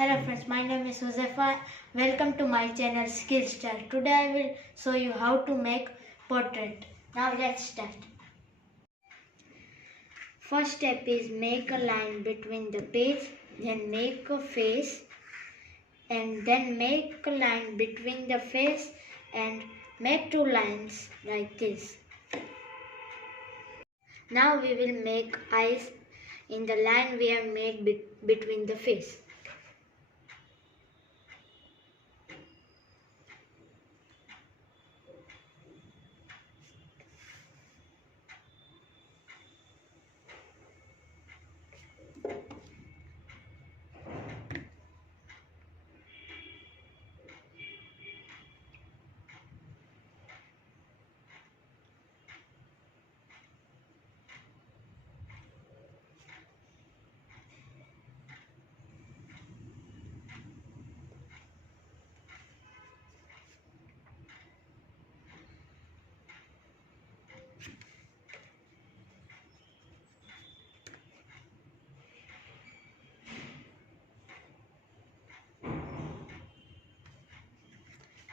Hello friends, my name is Josefa. Welcome to my channel Skillstar. Today I will show you how to make portrait. Now let's start. First step is make a line between the page, then make a face, and then make a line between the face and make two lines like this. Now we will make eyes in the line we have made between the face.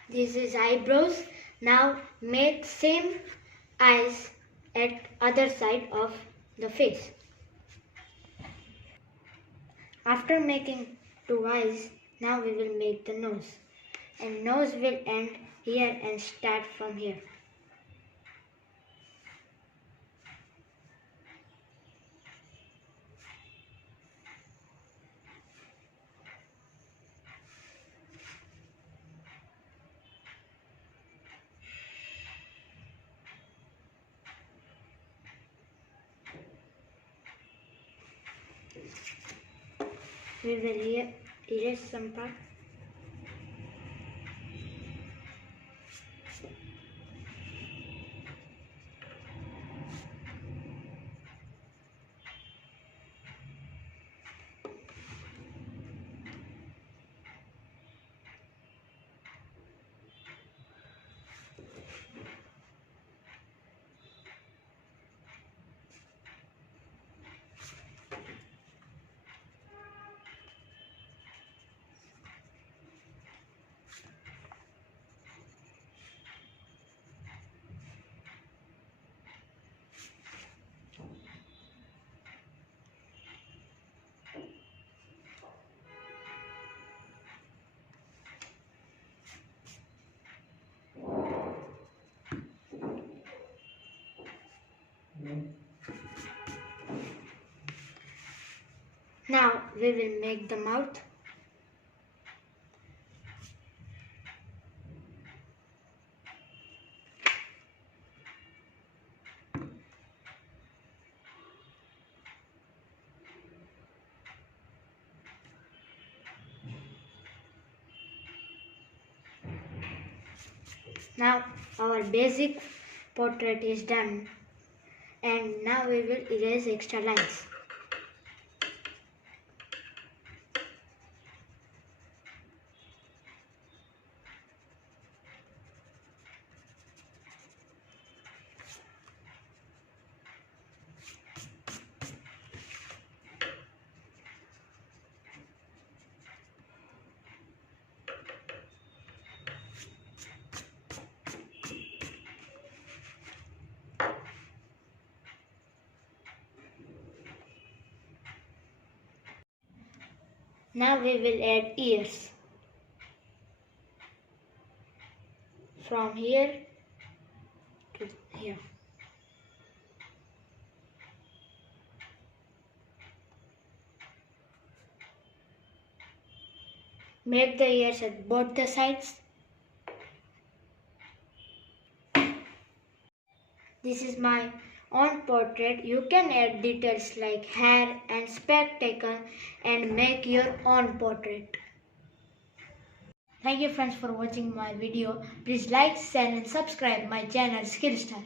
This is eyebrows. Now make same eyes at other side of the face. After making two eyes, now we will make the nose. And nose will end here and start from here. We will erase some part. Now we will make the mouth. Now our basic portrait is done, and now we will erase extra lines. Now we will add ears. From here to here. Make the ears at both the sides. This is my own portrait. You can add details like hair and spectacle and make your own portrait. Thank you friends for watching my video. Please like, share and subscribe my channel Skillstar.